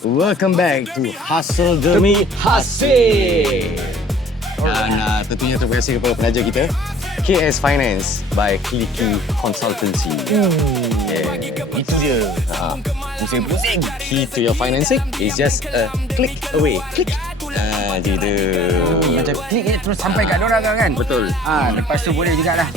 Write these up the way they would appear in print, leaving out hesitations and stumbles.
Welcome back to Hustle Demi Hasil. Dan tentunya terima kasih kepada penaja kita, KS Finance by Clicky Consultancy. Itu dia. Pusing-pusing. Key to your financing is just a click away. Click. Gitu. Macam klik je terus sampai kat diorang kan? Betul. Lepas tu boleh jugalah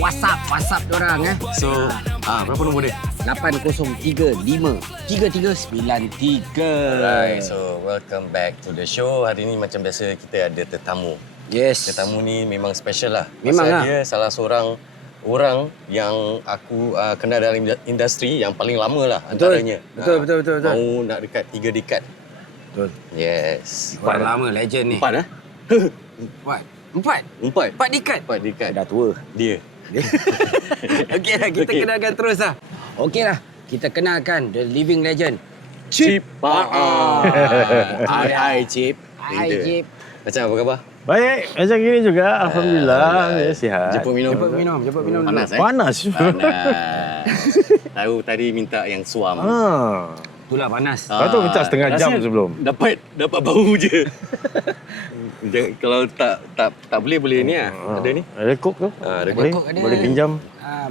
WhatsApp diorang So, berapa nombor dia? 80353393. Right, so welcome back to the show. Hari ni macam biasa kita ada tetamu. Yes. Tetamu ni memang special lah. Memang Pasal lah. dia salah seorang orang yang aku kenal dalam industri yang paling lama lah antaranya. Betul. Mau nak dekat 3 dekad. Betul. Yes. Orang lama legend ni. 4 eh? Empat 4 dekad. 4 dekad. Dah tua. Dia. Okey lah, kita Okey. kenalkan terus lah. Okey lah, kita kenalkan the living legend. Cip. Hai Cip. Hai Gitu. Cip. Macam apa khabar? Baik, macam gini juga. Alhamdulillah, sihat. Jemput minum. Jemput minum. Panas eh? Panas. Panas. Tahu tadi minta yang suam. Itulah panas. Lepas tu minta setengah jam rasanya sebelum. Dapat bau je. Kalau tak boleh ni lah. Ada ni. Ada kok tu? Ada Boleh, kok ada. boleh pinjam.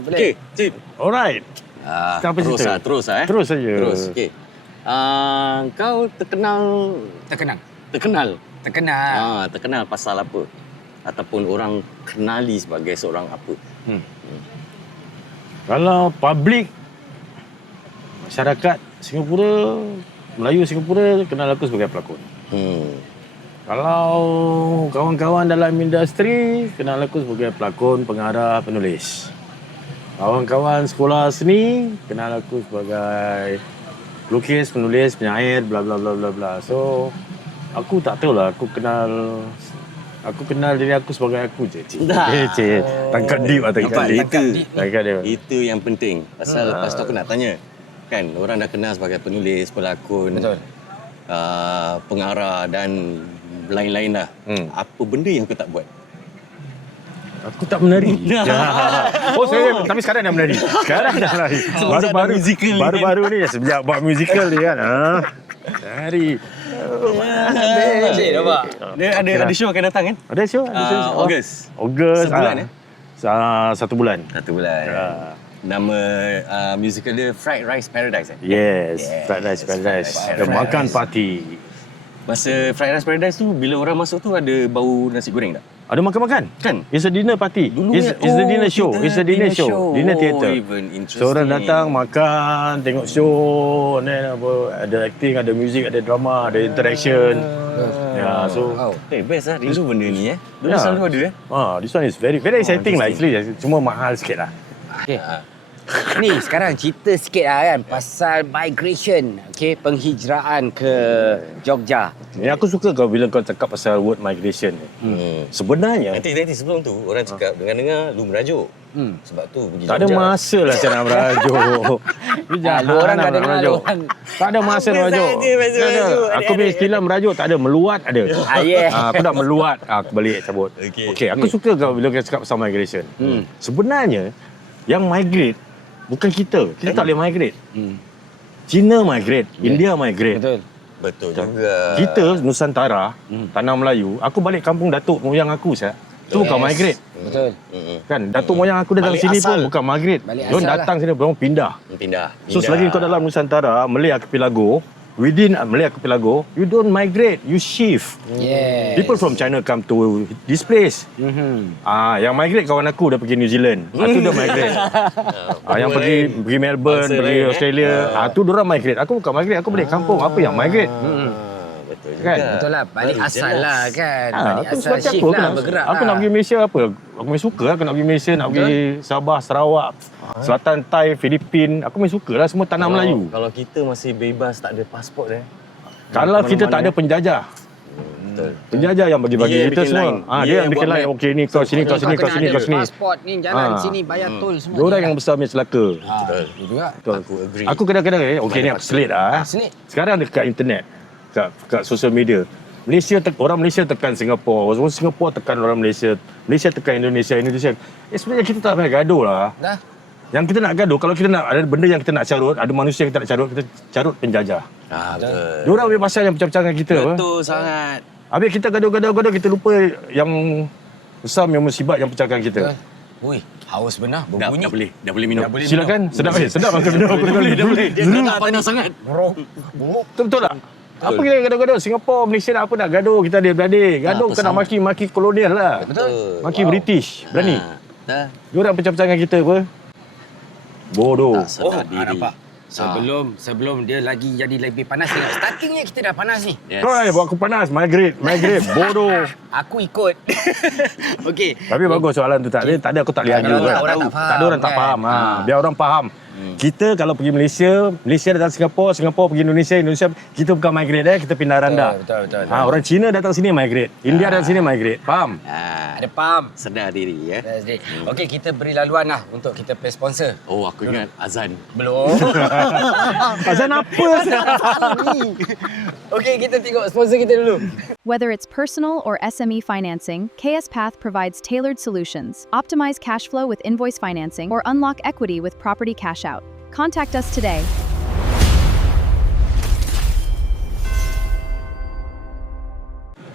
Boleh. Okey, Cip. Alright. Apa cerita? Terus lah. Terus saja. Terus. Okey. Kau terkenal terkenal pasal apa? Ataupun orang kenali sebagai seorang apa? Kalau public masyarakat Singapura, Melayu Singapura kenal aku sebagai pelakon. Kalau kawan-kawan dalam industri kenal aku sebagai pelakon, pengarah, penulis. Kawan-kawan sekolah seni kenal aku sebagai pelukis, penulis, penyair, bla bla bla bla bla. So aku tak tahu lah, aku kenal diri aku sebagai aku je. Tangkap deep lah, tangkap deep. Itu yang penting. Pasal lepas tu aku nak tanya. Kan orang dah kenal sebagai penulis, pelakon, pengarah dan lain-lain lah. Apa benda yang kau tak buat? Aku tak menari. Oh, tapi sekarang dah menari. Baru-baru ni sejak buat musical ni kan. Menari. Cik, nampak? Dia ada show akan datang kan? Ada show? Ogos. Sebulan 1 bulan. 1 bulan. Nama musical dia Fried Rice Paradise Yes, Fried Rice Paradise. The Makan Party. Masa Fried Rice Paradise tu, bila orang masuk tu ada bau nasi goreng tak? Ada makan-makan? Kan? It's a dinner party. Dulu It's the dinner show. It's the dinner show. Dinner theatre. Even interesting. So orang datang makan, tengok show, then ada acting, ada music, ada drama, ada interaction. So best lah. Dulu benda ni Dulu selalu ada this one is very exciting lah actually. Cuma mahal sikit lah. Okey. Ni sekarang cerita sikit lah kan pasal migration, penghijraan ke Jogja. Ni aku suka kau bila kau cakap pasal word migration ni. Sebenarnya Nanti sebelum tu orang cakap dengar lu merajuk. Sebab tu pergi tak ada Jogja. masa lah saya nak merajuk. Lu orang dah dengar merajuk. orang. Tak ada masa nak merajuk. Aku punya istilah merajuk tak ada, meluat ada. Aku nak meluat, aku balik cabut. Okey, aku suka kau bila kau cakap pasal migration. Sebenarnya yang migrate bukan kita. Kita tak boleh migrate. China migrate, India migrate. Betul juga. Kita Nusantara, tanah Melayu, aku balik kampung datuk moyang aku saya. Tu bukan migrate. Betul. Kan datuk moyang aku datang Balik sini asal. pun bukan migrate. Balik Diorang asal datang sini, diorang pindah. So selagi kau dalam Nusantara, Malay Archipelago, within Malay Archipelago, you don't migrate, you shift. Yes. People from China come to this place. Yang migrate kawan aku dah pergi New Zealand. Tu dah migrate. Yang pergi Melbourne, Bangsa pergi lain, Australia. Tu diorang migrate. Aku bukan migrate, aku balik kampung. Apa yang migrate? Betul juga. Kan? Betul lah, balik Baru asal jelas. lah kan. Balik Aku asal sebab shift apa? lah, Aku bergerak Aku lah. nak pergi Malaysia apa? Aku main suka lah. Aku nak pergi Malaysia, nak pergi Sabah, Sarawak, Selatan Thai, Filipin. Aku main suka lah semua tanah Melayu. Kalau kita masih bebas tak ada pasport Kalau kita tak ada penjajah. Betul. Penjajah yang bagi-bagi Dia yang kita bikin semua. line. Dia Dia yang yang bikin buat line. map. Okey, ni kau sini, kau sini, kau sini, kau sini. Pasport ni jalan sini bayar tol semua. Diorang yang besar punya celaka. Betul. Itu juga. Aku agree. Aku kadang-kadang okey ni aku selit lah. Selit. Sekarang dekat internet, kat social media. Orang Malaysia tekan Singapura, orang Singapura tekan orang Malaysia, Malaysia tekan Indonesia. Sebenarnya kita tak payah gaduh lah. Dah. Yang kita nak gaduh, kalau kita nak ada benda yang kita nak carut, ada manusia yang kita nak carut, kita carut penjajah. Betul. Diorang ambil pasal yang pecah-pecah dengan kita. Betul sangat. Habis kita gaduh-gaduh, kita lupa yang besar, yang musibat yang pecahkan kita. Ui, haus benar. Dah Berbunyi. dah boleh minum. Silakan. Sedap sedap makan minum. Dah boleh. Dia tak panas sangat. Betul tak? Apa kita gaduh-gaduh? Singapura, Malaysia nak apa nak gaduh? Kita adik-beradik. Gaduh kena maki kolonial lah. Betul. Maki British. Berani. Dah. Diorang pecah-pecah dengan kita apa? Bodoh. Tak sedar diri. Nampak. Sebelum dia lagi jadi lebih panas. Startingnya kita dah panas ni. Yes. Kau buat aku panas. Migrate. Bodoh. Aku ikut. Okey. Tapi bagus soalan tu tak ada. Tak ada aku tak boleh argue. Orang tak faham. Tak ada orang tak faham. Biar orang faham. Kita kalau pergi Malaysia datang Singapura pergi Indonesia, kita bukan migrate kita pindah randa. Betul. Orang Cina datang sini migrate. India datang sini migrate. Faham? Ada faham. Sedar diri ya. Okey, kita beri laluan lah untuk kita pay sponsor. Oh, aku ingat azan. Belum. Azan apa? Okey, kita tengok sponsor kita dulu. Whether it's personal or SME financing, KS Path provides tailored solutions. Optimize cash flow with invoice financing or unlock equity with property cash out. Contact us today.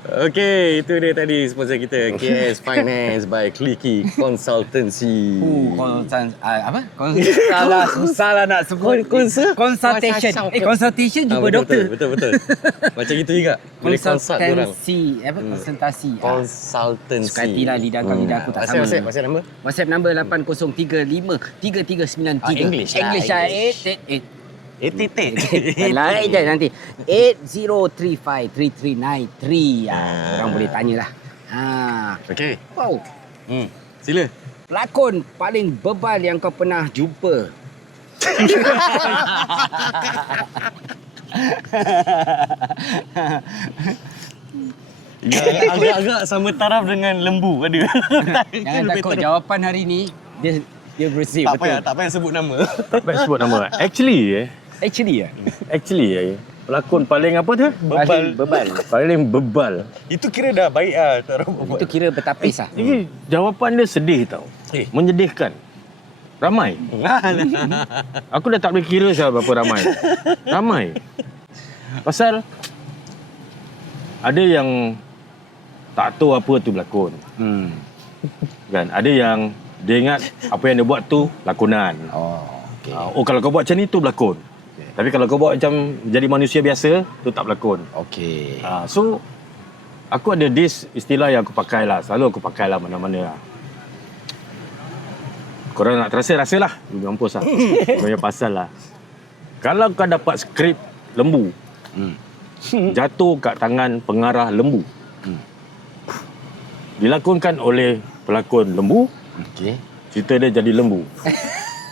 Okey, itu dia tadi sponsor kita, KS Finance by Clicky Consultancy. Apa? Susah nak sebut. Consultation. Consultation jumpa doktor. Betul. Macam gitu juga. Boleh consult orang. Konsultasi. Consultancy. Suka hatilah lidah aku tak sama. WhatsApp number? WhatsApp number 8035 3393. English lah. English lah. Titik. Lain je nanti. 80353393. Orang boleh tanyalah. Okey. Wow. Sila. Pelakon paling bebal yang kau pernah jumpa. Agak-agak sama taraf dengan lembu ada. Jangan takut, jawapan hari ni dia bersih. Tak payah sebut nama. Tak payah sebut nama. Actually, pelakon paling apa tu? Bebal. Paling bebal. Itu kira dah baik tak Itu kira bertapis lah. Ini jawapan dia sedih tau. Menyedihkan. Ramai. Aku dah tak boleh kira berapa ramai. Ramai. Pasal ada yang tak tahu apa tu berlakon. Kan? Ada yang dia ingat apa yang dia buat tu lakonan. Kalau kau buat macam ni tu berlakon. Tapi kalau kau buat macam jadi manusia biasa, tu tak berlakon. Okey. So, aku ada this istilah yang aku pakai lah. Selalu aku pakai lah mana-mana lah. Korang nak terasa, rasalah. Mampus lah. Banyak pasal lah. Kalau kau dapat skrip lembu, jatuh kat tangan pengarah lembu, dilakonkan oleh pelakon lembu, cerita dia jadi lembu.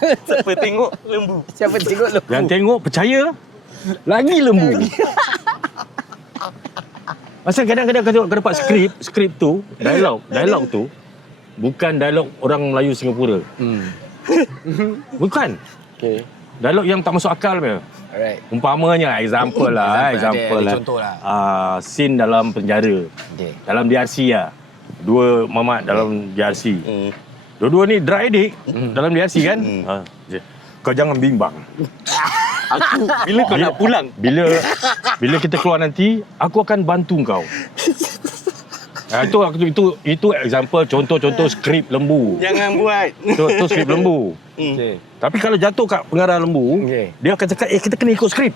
Siapa tengok lembu? Yang tengok percaya lagi lembu. Pasal kadang-kadang kau dapat skrip tu, dialog tu bukan dialog orang Melayu Singapura. Bukan. Okey. Dialog yang tak masuk akal punya. Alright. Umpamanya example lah. Contoh lah. Scene dalam penjara. Dalam DRC lah. Dua mamat dalam DRC. Dua-dua ni drug addict dalam DRC kan. Kau jangan bimbang. Aku bila kau nak pulang, bila kita keluar nanti, aku akan bantu kau. Itu example contoh skrip lembu. jangan buat. Itu skrip lembu. Tapi kalau jatuh kat pengarah lembu, dia akan cakap kita kena ikut skrip.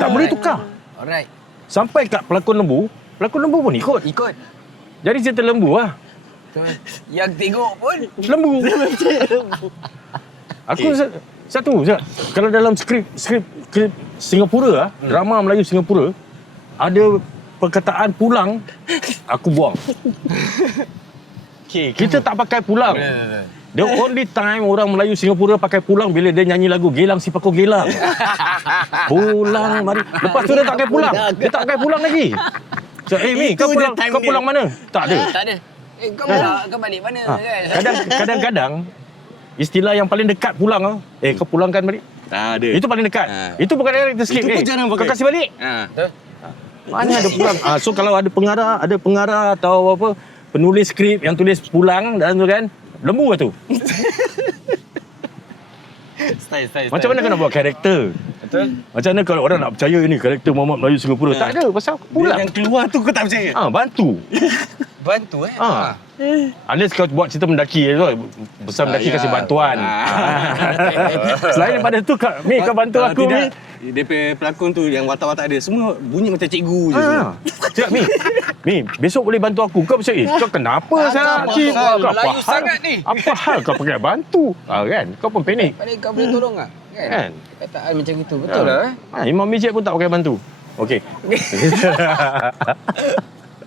Tak boleh tukar. Alright. Sampai kat pelakon lembu pun ikut. Jadi cerita lembu lah. Yang tengok pun Lembu. Aku satu je. Kalau dalam skrip Singapura, drama Melayu Singapura, ada perkataan pulang, aku buang. Kita tak pakai pulang. The only time orang Melayu Singapura pakai pulang bila dia nyanyi lagu Gelang Si Paku Gelang. Pulang mari. Lepas tu dia tak pakai pulang. Dia tak pakai pulang lagi. So, Mi, kau pulang mana? Tak ada. Kau balik mana kan? Kadang-kadang istilah yang paling dekat pulang kau pulangkan balik. Tak ada. Itu paling dekat. Itu bukan director skip. Itu pun jarang pakai. Kau kasih balik. Betul. Mana ada pulang. So kalau ada pengarah atau apa penulis skrip yang tulis pulang dan tu kan lembu lah tu. Style. Macam mana kau nak buat karakter? Betul? Macam mana kalau orang nak percaya ini karakter Muhammad Melayu Singapura? Tak ada, pasal aku Dia pulang. yang keluar tu kau tak percaya. Bantu. Bantu Unless kau buat cerita mendaki besar mendaki ya. kasih bantuan. Selain daripada tu kau bantu Kalau aku tidak, dia punya pelakon tu yang watak-watak dia semua bunyi macam cikgu je. Cakap Mi, besok boleh bantu aku. Kau percaya, kau kenapa sangat cik? hal? Kau apa Melayu hal? sangat ni. Apa hal kau pakai bantu? Kan? Kau pun panik. Padahal kau boleh tolong tak? Kan? Kataan macam itu. Betul lah. Imam Mijit pun tak pakai bantu. Okey.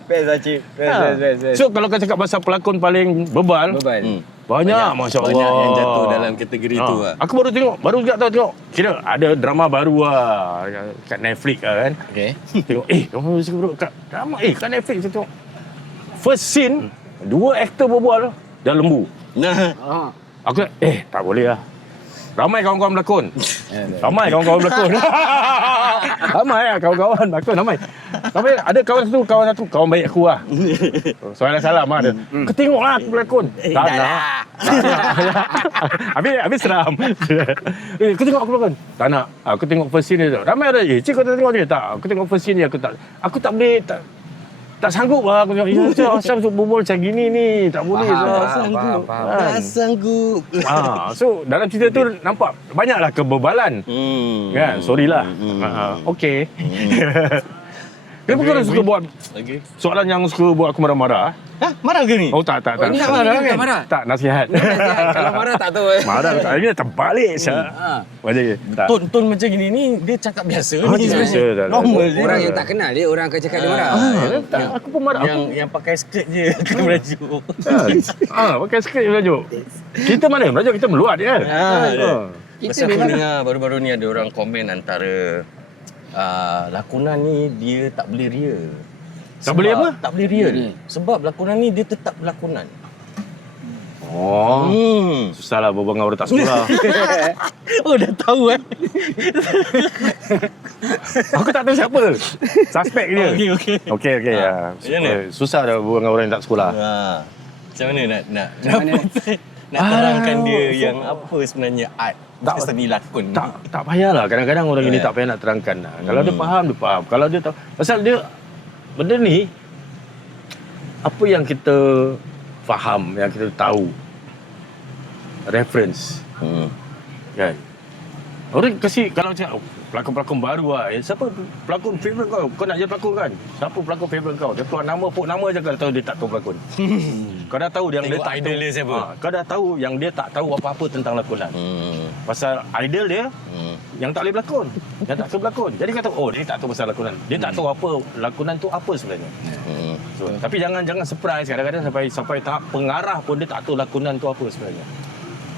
Best lah cik. Best. So kalau kau cakap pasal pelakon paling bebal, banyak masya-Allah. Banyak yang jatuh dalam kategori tu lah. Aku baru juga tahu tengok. Kira ada drama baru lah kat Netflix lah kan. Okay. Tengok drama baru kat drama kat Netflix saya tengok. First scene, 2 aktor berbual dah lembu. Nah, Aku tak boleh lah. Ramai kawan-kawan berlakon. Ramai kawan-kawan berlakon. Ramai lah kawan-kawan berlakon. Ramai. Tapi ada kawan satu, kawan baik aku lah. Soalan salam lah dia. Kau tengok lah aku berlakon. Tak nak. Habis seram. Kau tengok aku berlakon. Tak nak. Aku tengok first scene dia. Ramai ada. Cik kau tak tengok dia? Tak. Aku tengok first scene dia. Aku tak boleh. Tak sanggup lah. Aku cakap, asal berbual macam gini ni. Tak boleh. Faham. tak sanggup. So dalam cerita tu nampak banyaklah kebebalan. Kan? Sorry lah. Okey. Kenapa kau suka buat soalan yang suka buat aku marah-marah? Hah? Marah ke ni? Oh tak. Ini tak marah kan? Marah. Tak, nasihat. Kalau marah tak tahu. Marah tak. Ini terbalik Syah. Macam ni. Tak. Ton macam gini ni dia cakap biasa ni. biasa tak. Normal je. Orang yang tak kenal dia, orang akan cakap dia marah. Tak, aku pun marah. Yang pakai skirt je kena merajuk. Pakai skirt merajuk. Kita mana? Merajuk kita meluat je. Pasal aku dengar baru-baru ni ada orang komen antara lakonan ni dia tak boleh ria. Tak boleh apa? Tak boleh ria. Sebab lakonan ni dia tetap lakonan. Oh. Susahlah berbual dengan orang tak sekolah. Oh dah tahu Aku tak tahu siapa. Suspek dia. Okey. Macam mana? Susah dah berbual dengan orang yang tak sekolah. Macam mana nak terangkan dia yang apa sebenarnya art seni lakon ni? Tak payahlah. Kadang-kadang orang ini tak payah nak terangkan. Kalau dia faham, dia faham. Kalau dia tahu. Pasal dia, benda ni, apa yang kita faham, yang kita tahu, reference. Kan? Orang kasih, kalau macam pelakon-pelakon baru lah. Siapa pelakon favourite kau? Kau nak jadi pelakon kan? Siapa pelakon favourite kau? Dia keluar nama, pok nama je kau tahu dia tak tahu pelakon. Kau dah tahu yang dia tak idol tahu. dia siapa? Kau dah tahu yang dia tak tahu apa-apa tentang lakonan. Pasal idol dia yang tak boleh berlakon. Yang tak tahu berlakon. Jadi kata, dia tak tahu pasal lakonan. Dia tak tahu apa lakonan tu apa sebenarnya. So, tapi jangan surprise. Kadang-kadang sampai tahap pengarah pun dia tak tahu lakonan tu apa sebenarnya.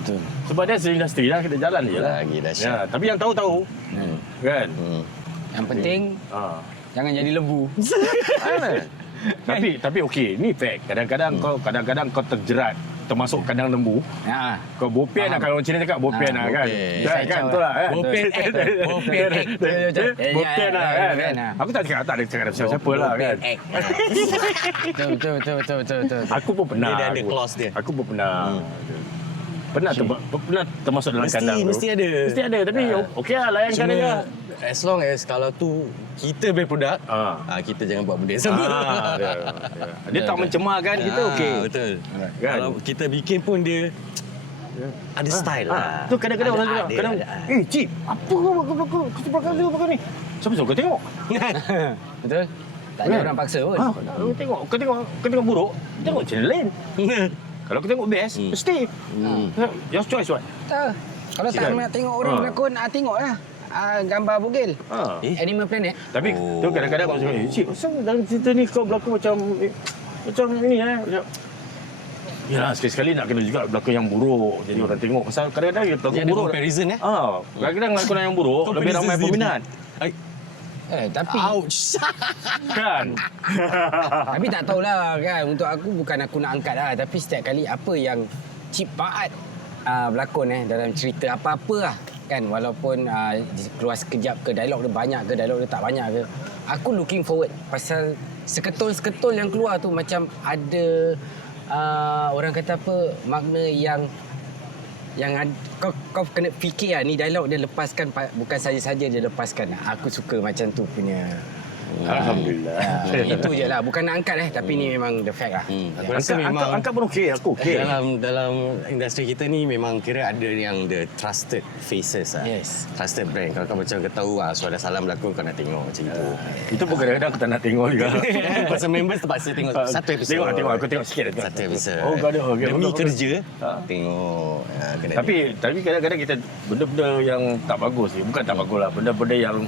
Betul. Sebab dia seindustri lah, kita jalan je lah. Lagi dahsyat. Tapi yang tahu-tahu. Kan? Yang penting jangan jadi lembu. Tapi okey, ni fact. Kadang-kadang kau terjerat termasuk kandang lembu. Kau bopian lah, kalau orang Cina cakap bopian lah kan. Kan betul lah kan. Bopian lah kan. Aku tak cakap siapa lah kan. Betul. Aku pun pernah. Dia ada clause dia. Aku pun pernah. Pernah termasuk dalam kandang tu. Mesti ada. Tapi okey lah, layankan dia. As long as kalau tu kita berproduk, kita jangan buat benda sama. Dia tak mencemarkan kita, okey. Betul. Kan? Kalau kita bikin pun dia ada style lah. Tu kadang-kadang orang cakap, cik, apa kau belakang ni? Siapa suruh kau tengok? Betul? Tak ada orang paksa pun. Kau tengok buruk, tengok channel lain. Kalau kau tengok best, mesti. Your choice what? Tak. Kalau tak nak tengok orang berlakon, tengoklah. Gambar bugil. Animal Planet. Tapi tu kadang-kadang kau cakap, cik, asal dalam cerita ni kau berlakon macam ni Yalah, sekali-sekali nak kena juga berlakon yang buruk. Jadi orang tengok. Pasal kadang-kadang dia berlakon buruk. Comparison Kadang-kadang lakonan yang buruk lebih ramai peminat. Tapi ouch. Kan? Tapi tak tahulah kan. Untuk aku bukan aku nak angkat lah. Tapi setiap kali apa yang ciptaat berlakon dalam cerita apa-apa lah. Kan walaupun keluar sekejap ke, dialog dia banyak ke, dialog dia tak banyak ke, aku looking forward pasal seketul-seketul yang keluar tu macam ada orang kata apa, makna yang kau kena fikir ni dialog dia lepaskan bukan saja-saja dia lepaskan. Aku suka macam tu punya. Alhamdulillah. Itu je lah. Bukan nak angkat tapi ni memang the fact lah. Aku rasa memang angkat pun okey, aku okey. dalam industri kita ni memang kira ada yang the trusted faces lah. Yes. Trusted brand. Kalau kau macam kau tahu so ada salam berlakon kau nak tengok macam itu. Itu pun kadang-kadang aku tak nak tengok juga. Pasal members terpaksa tengok satu episod. Tengok, aku tengok sikit. Satu episod. Oh, kau ada. Okay, Demi betul. kerja tengok. Tapi kadang-kadang kita benda-benda yang tak bagus ni, bukan tak bagus lah, benda-benda yang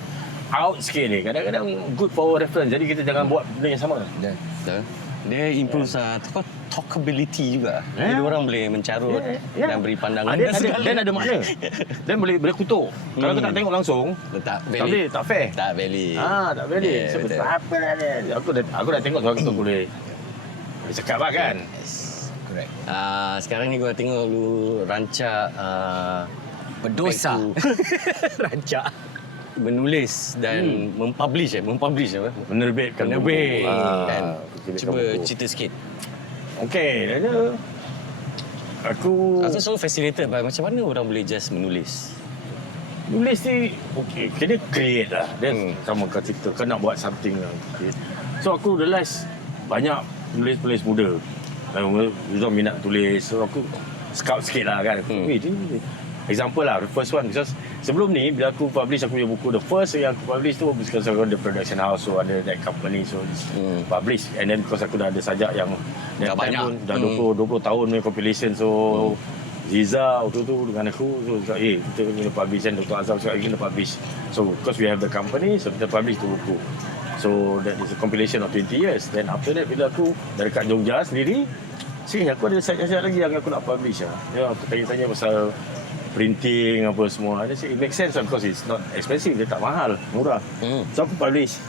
out sikit ni kadang-kadang good for our reference, jadi kita jangan buat benda yang sama. Betul. Dia improve talkability juga. Jadi orang boleh mencarut dan beri pandangan. Dan ada makna. Dan boleh kutuk. Kalau kau tak tengok langsung, tak tak valid. boleh, tak fair. Tak valid. Tak valid. Yeah, So, betul. apa ni? Aku dah tengok tu boleh cakap lah kan. Correct. Sekarang ni gua tengok lu rancak Berdosa. rancak menulis dan mempublish apa? Menerbitkan Menerbit. Kan? Cuba buku. cerita sikit. Okey, ada. Aku Aku selalu fascinated by macam mana orang boleh just menulis. nulis ni okey, kena create lah. Then sama kau cerita kau nak buat something lah. Okay. So aku realise banyak penulis-penulis muda. Zul minat tulis. So aku scout sikit lah kan. Example lah, the first one. Because sebelum ni, bila aku publish aku punya buku, the first yang aku publish tu because aku ada production house, so ada that company, so publish. And then because aku dah ada sajak yang Dah banyak. pun, dah 20 tahun punya compilation, so Ziza waktu tu dengan aku, so cakap, kita kena publish, dan Dr. Azam cakap, kita kena publish. So because we have the company, so kita publish tu buku. So that is a compilation of 20 years. Then after that, bila aku dah dekat Jogja sendiri, aku ada sajak-sajak lagi yang aku nak publish lah. Ya, aku tanya-tanya pasal printing apa semua. Dia say it makes sense because it's not expensive, dia tak mahal, murah. So aku publish.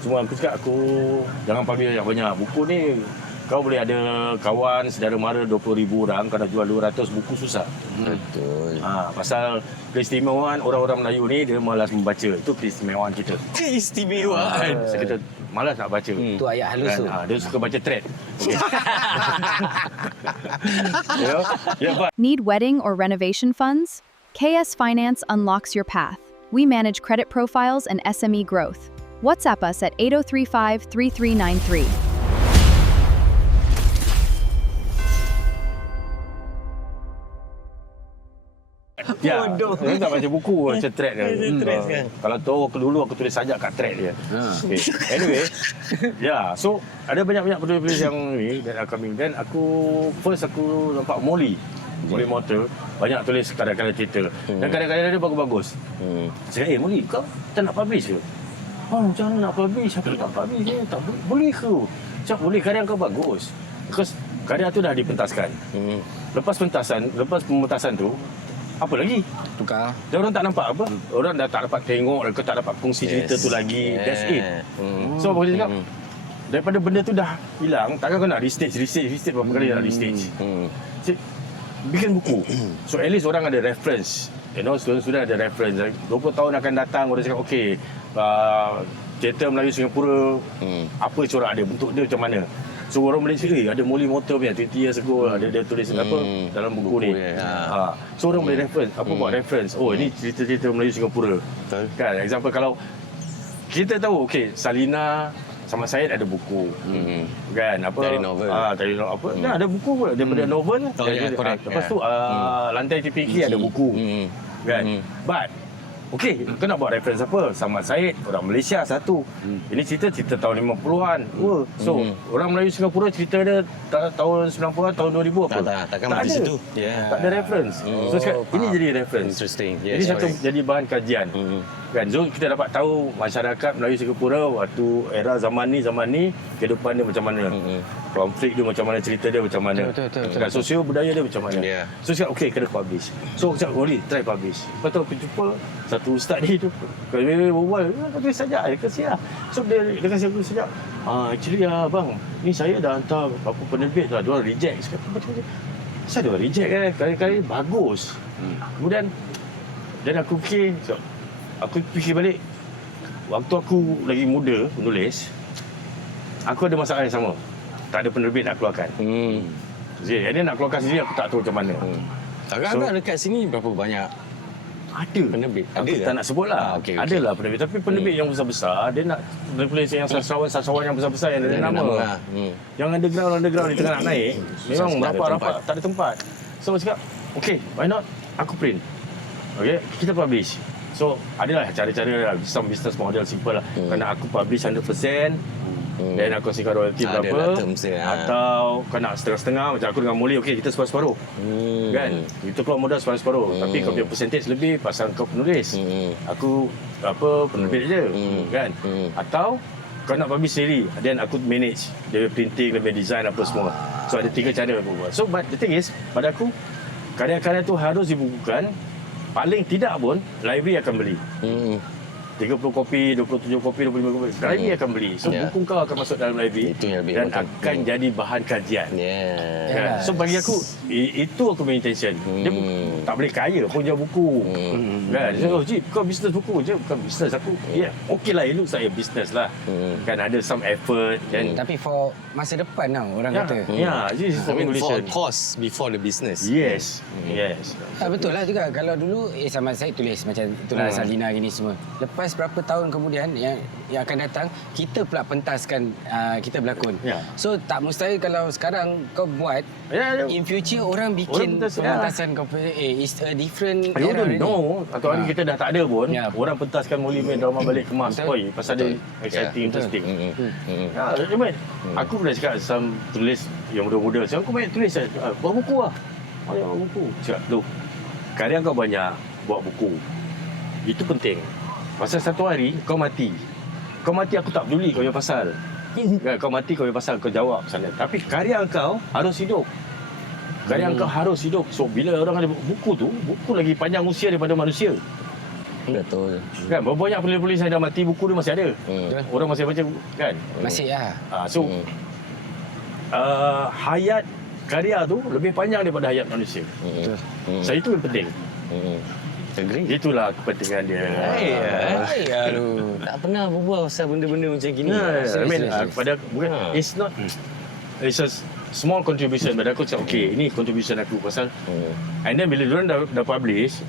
Cuma aku cakap aku jangan publish banyak-banyak. Buku ni kau boleh ada kawan saudara mara 20,000 orang, kau nak jual 200 buku susah. Betul. Pasal keistimewaan orang-orang Melayu ni dia malas membaca. Itu keistimewaan kita. Keistimewaan. Kita malas nak baca. Tu ayat halus tu. Dia suka baca thread. Okay. but Need wedding or renovation funds? KS Finance unlocks your path. We manage credit profiles and SME growth. WhatsApp us at 8035 3393. Ya, saya tak baca buku macam thread kan. Kalau tahu dulu aku tulis sajak kat thread dia. Okay. Anyway, so ada banyak-banyak penulis yang ni that are coming. Then aku nampak Molly Motor banyak tulis kadang-kadang cerita. Dan kadang-kadang dia bagus-bagus. Saya cakap, Molly, kau tak nak publish ke? Macam mana nak publish? Aku tak publish ni. Tak boleh ke? Cakap boleh, karya kau bagus. Because karya tu dah dipentaskan. Lepas pementasan tu, apa lagi? Tukar. Dan orang tak nampak apa? Orang dah tak dapat tengok, mereka tak dapat kongsi cerita tu lagi. That's it. So apa dia cakap? Daripada benda tu dah hilang, takkan kau nak restage berapa kali nak restage. Bikin buku. So at least orang ada reference. Student ada reference. 20 tahun akan datang, orang cakap, okay, teater Melayu Singapura, apa corak dia, bentuk dia macam mana. So orang boleh cakap, ada Molly Motor punya 20 years ago, dia tulis apa dalam buku ni. So orang boleh reference, apa buat reference. Ini cerita-cerita Melayu Singapura. Kan, example kalau kita tahu, okay, Salina sama Syed ada buku. Kan, apa? Dari novel. Dari novel apa? Ada buku pula daripada novel. Lepas tu Lantai TPK ada buku. Kan? But okey, kau nak buat reference apa? Samad Syed, orang Malaysia satu. Ini cerita tahun 50-an. So, orang Melayu Singapura cerita dia tahun 90-an, tahun 2000 apa? Takkan mati situ. Tak ada reference. So, ini jadi reference. Interesting. Jadi satu jadi bahan kajian. Kan? So, kita dapat tahu masyarakat Melayu Singapura waktu era zaman ni, kehidupan dia macam mana. Konflik dia macam mana, cerita dia macam mana. Betul. Sosio budaya dia macam mana. So, cakap, okey, kena publish. So, cakap, boleh, try publish. Lepas tu, aku jumpa satu ustaz ni tu. Kalau dia berbual, aku tulis sajak, dia kasi lah. So, dia kasi aku sajak. Actually, bang, ni saya dah hantar beberapa penerbit lah. Diorang reject. Saya kata, saya diorang reject kan? Kali-kali bagus. Kemudian, dan aku fikir balik, waktu aku lagi muda menulis, aku ada masalah yang sama. Tak ada penerbit nak keluarkan. Jadi nak keluarkan sendiri, aku tak tahu macam mana. Agak-agak dekat sini berapa banyak Ada. penerbit? Aku Ada tak nak sebut lah. okey. Adalah penerbit. Tapi penerbit yang besar-besar, dia nak penulis yang sastrawan yang besar-besar yang ada nama. Yang underground ni tengah nak naik, memang tak ada rapat-rapat, tak ada tempat. So, aku cakap, okay, why not? Aku print. Okay, kita publish. So, adalah cara-cara, some business model simple lah. Kerana aku publish 100%, dan aku kasihkan royalty Adalah berapa. terms dia, Atau kau nak setengah-setengah, macam aku dengan Molly, okay, kita separuh-separuh. Kan? Kita keluar modal separuh-separuh. Tapi kau punya percentage lebih pasal kau penulis. Aku penerbit je. Kan? Atau kau nak publish sendiri, then aku manage dia printing, dia design apa semua. So ada 3 cara aku buat. So but the thing is, pada aku karya-karya tu harus dibukukan. Paling tidak pun library akan beli. 30 kopi, 27 kopi, 25 kopi. Library akan beli. So buku kau akan masuk dalam library Itu yang lebih dan betul. akan jadi bahan kajian. Kan? So bagi aku itu aku punya intention. Dia tak boleh kaya pun jual buku. Kan? So, Jip, kau business buku je, bukan business aku. Okay lah, it looks like a business lah. Kan ada some effort kan. Tapi for masa depan tau orang kata. This is for I mean, for population. a course before the business. Yes. Betul lah juga. Kalau dulu sama saya tulis macam itulah Salina gini semua. Lepas berapa tahun kemudian yang akan datang, kita pula pentaskan kita berlakon. So tak mustahil kalau sekarang kau buat in future orang bikin pementasan kau it's a different I era don't know. Atau hari kita dah tak ada pun, orang pentaskan Molly main drama balik kemas. Betul. Oi, pasal dia exciting, interesting. Aku pernah cakap sama tulis yang muda-muda. Cakap aku banyak tulis. Buat buku lah. Buat buku. Cakap, loh, karya kau banyak, buat buku. Itu penting. Pasal satu hari, kau mati. Kau mati, aku tak peduli kau punya pasal. Kau mati, kau punya pasal, kau jawab pasal dia. Tapi karya kau harus hidup. Karya kau harus hidup. So, bila orang ada buku tu, buku lagi panjang usia daripada manusia. Betul. Kan, berapa banyak penulis-penulis yang dah mati, buku dia masih ada. Orang masih baca, kan? masih lah. So, hayat karya tu lebih panjang daripada hayat manusia. So, itu yang penting. Agree. Itulah kepentingan dia. Aduh. Tak pernah berbual pasal benda-benda macam gini. I mean, pada bukan, it's not, it's a small contribution. Pada aku cakap, okay, ini contribution aku pasal. And then bila diorang dah publish,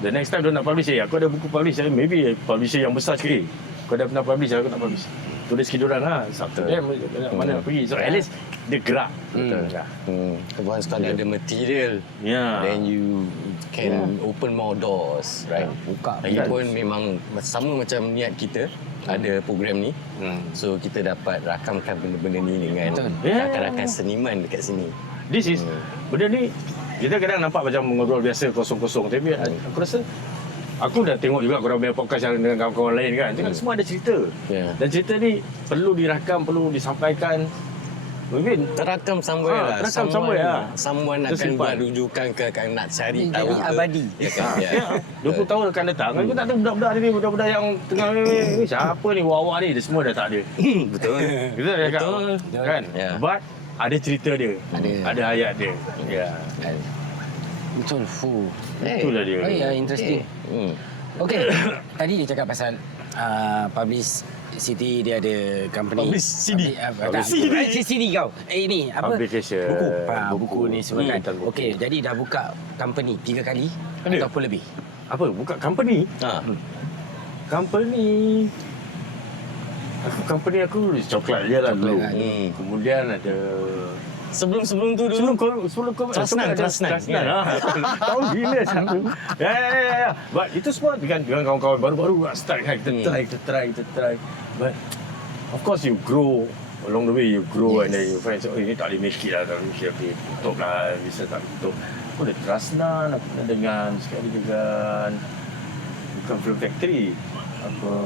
the next time diorang nak publish, aku ada buku publish, maybe publisher yang besar sikit. Kau dah pernah publish, aku nak publish. Tulis sikit diorang lah. Sabtu dia mana nak pergi. So at least dia gerak. Once kau ada material, then you can open more doors, right? Buka. Lagipun memang sama macam niat kita ada program ni. So kita dapat rakamkan benda-benda ni dengan rakan-rakan seniman dekat sini. This is, benda ni kita kadang nampak macam mengobrol biasa kosong-kosong. Tapi aku rasa aku dah tengok juga korang punya podcast yang dengan kawan-kawan lain kan. Cakap semua ada cerita. Dan cerita ni perlu dirakam, perlu disampaikan. Mungkin Terakam somewhere lah. terakam somewhere lah. Someone akan Tersimpan. buat rujukan ke akan nak cari tahu Jadi ke. abadi. Ya kan? 20 tahun akan datang. Aku tak tahu budak-budak ni, budak-budak yang tengah ni siapa ni, wawak ni, dia semua dah tak ada. Betul. Kita dah cakap, Betul. kan? But ada cerita dia. Ada hayat dia. Betul. Itulah dia. Interesting. Okay. Tadi dia cakap pasal Publicity, dia ada company. Publicity. CD kau. Ini apa? Publication. Buku ni semua kan. Buku. Okey, jadi dah buka company 3 kali Ada. ataupun lebih. Apa? Buka company? Company aku coklat je lah dulu. Kemudian ada Sebelum tu dulu. sebelum Terasnan. Tahun bila satu. Ya. But itu semua dengan kawan-kawan baru-baru nak start kan. Kita try. But of course you grow along the way, you grow and then you find ini tak boleh make it lah, tak boleh make it. Okay, tutup lah, bisa tak tutup. Aku ada Terasnan, aku ada dengan sekali dengan bukan Film Factory.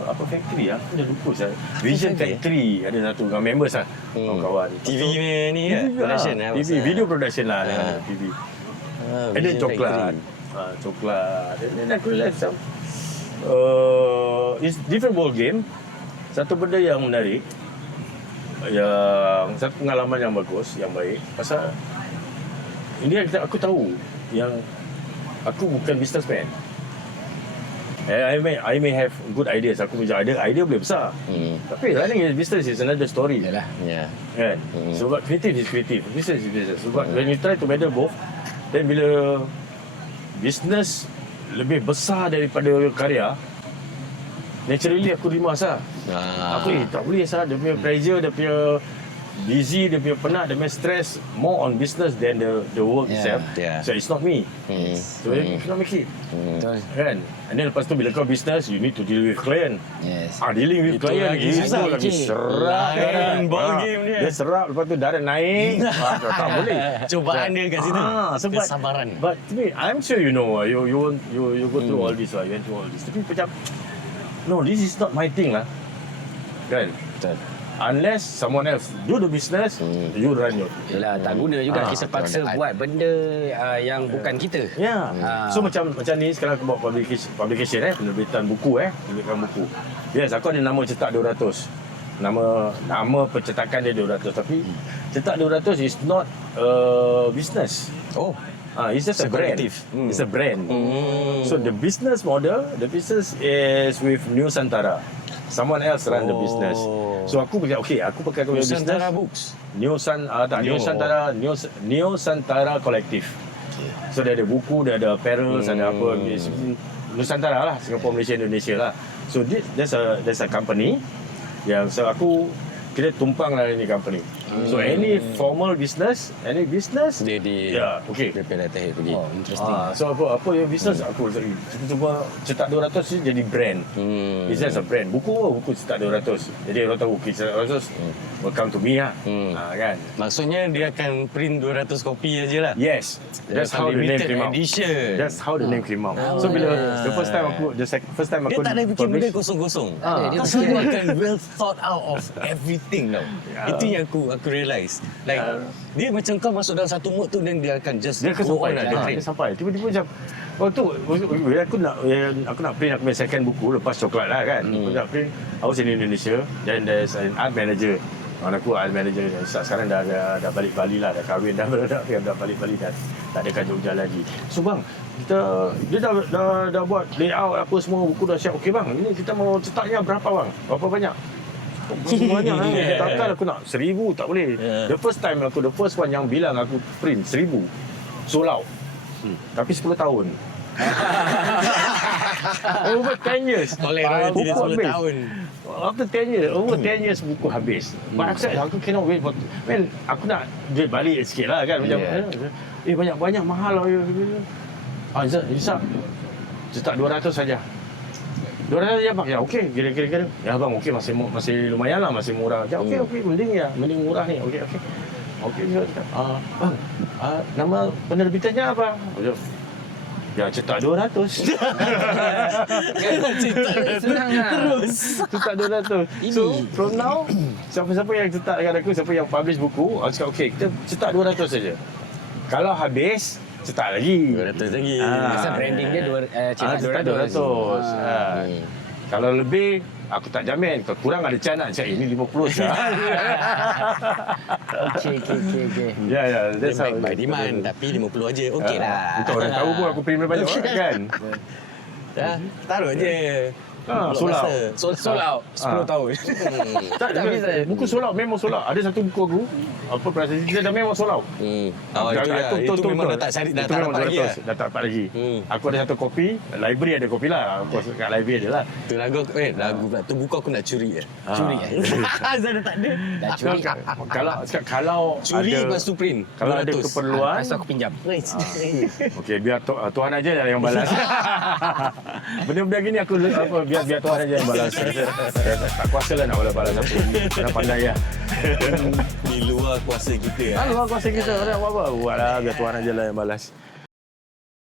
Apa factory lah? Aku dah lupa saya. Vision Factory. Ada satu dengan members lah. Kawan-kawan. TV ni kan? Production lah. TV, video production lah dengan TV. Ada coklat. Coklat. Dan aku realize it's different ball game. Satu benda yang menarik. Yang satu pengalaman yang bagus, yang baik. Pasal ini aku tahu yang aku bukan businessman. I may have good ideas. Aku punya idea boleh besar. Tapi running a business is another story. Yalah. Kan? So but creative is creative. Business is business. So but when you try to meddle both, then bila business lebih besar daripada karya, naturally aku rimas lah. Aku tak boleh sah, dia punya pressure, dia punya busy, dia punya penat, dia punya stress more on business than the work itself. So it's not me. So you cannot make it. Betul. Kan? And then lepas tu bila kau business, you need to deal with client. Yes. Dealing with Itu client lagi susah, itu lagi Cik. serak kan. Ball game dia. Dia serak, lepas tu darah naik. Tak boleh. Cobaan dia kat situ. Sebab Kesabaran. But to me, I'm sure you know, you go through all this lah, you went through all this. Tapi macam, no, this is not my thing lah. Kan? Betul. Unless someone else do the business, you run your. Yelah, tak guna juga kita paksa buat benda yang bukan kita. Ya. So macam ni sekarang aku buat publication penerbitan buku penerbitan buku. Yes, aku ada nama cetak 200. Nama pencetakan dia 200, tapi cetak 200 is not business. It's just a brand. It's a brand. So the business model, the business is with Nusantara. Someone else run the business. So aku pakai, aku pakai business. Nusantara Books. Nusantara Collective. So dia ada buku, dia ada apparel, ada apa. Nusantara lah, Singapore, Malaysia, Indonesia lah. So there's a company yang aku kita tumpang lah ini company. So any formal business, Dia okay. prepare letter head pergi. Interesting. So apa yang business aku kita cuba cetak 200 ni jadi brand. It's just a brand. Buku cetak 200. Jadi orang tahu cetak 200 welcome to me lah. Kan. Maksudnya dia akan print 200 kopi aja lah. Yes. That's how the name Limited came out. edition. That's how the name came out. So bila the first time aku Dia tak ada bikin benda kosong-kosong. Dia semua akan well thought out of everything tau. Itu yang aku realise. Like dia macam kau masuk dalam satu mood tu dan dia akan just dia akan go sampai. on lah, dia train. Dia sampai. Tiba-tiba macam bila aku nak print aku punya second buku lepas coklat lah kan. Aku nak print, I was in Indonesia, then there's an art manager. Aku art manager sekarang dah balik Bali lah, dah kahwin dah balik Bali dah tak ada kat Jogja lagi. So bang, dia dah buat layout apa semua, buku dah siap. Okey bang, ini kita mau cetaknya berapa bang? Berapa banyak? Banyak takkan aku nak 1,000 tak boleh. The first one yang bilang aku print 1,000 sold out. Tapi 10 tahun. Over 10 years. Toleransi dia 10 tahun. After 10 years, over 10 years buku habis. But aku cannot wait for, aku nak duit balik sikit lah kan. Macam, banyak mahal lah. Isap, cetak 200 saja. 200 saja bang, ya okey, kira-kira. Ya bang, okey, masih lumayan lah, masih murah. Ya okey, mending murah ni. Okey. Bang, nama penerbitannya apa? Ya cetak 200. Senang lah. Terus cetak 200. So from now, siapa-siapa yang cetak dengan aku, siapa yang publish buku, aku cakap okey, kita cetak 200 saja. Kalau habis, cetak lagi. 200 lagi. Pasal branding dia cetak 200. Kalau lebih, aku tak jamin. Kalau kurang ada chance nak cakap ini 50 sah. Okay. Ya, that's how. By demand, tapi 50 aja. Okey lah. Betul, orang tahu pun aku print banyak kan. Taruh je. Sold out. Sold out 10 tahun. Tak, buku sold out, memang sold out. Ada satu buku aku, apa perasaan dia dah memang sold out. Itu memang dah tak cari, dah tak dapat lagi. Dah tak dapat lagi. Aku ada satu kopi, library ada kopi lah. Aku kat library ada lah. Tu lagu pula. Tu buku aku nak curi. Curi Azal dah tak ada. Dah curi. Kalau Curi ada, lepas tu print. kalau ada 200. keperluan, Lepas tu aku pinjam. okey, biar Tuhan aja yang balas. Benda-benda gini aku biar Tuhan aja yang balas. Tak kuasa lah nak balas apa. Kena pandai lah. Di luar kuasa kita. Luar kuasa kita. Buat apa? Buat lah, biar Tuhan aja lah yang balas.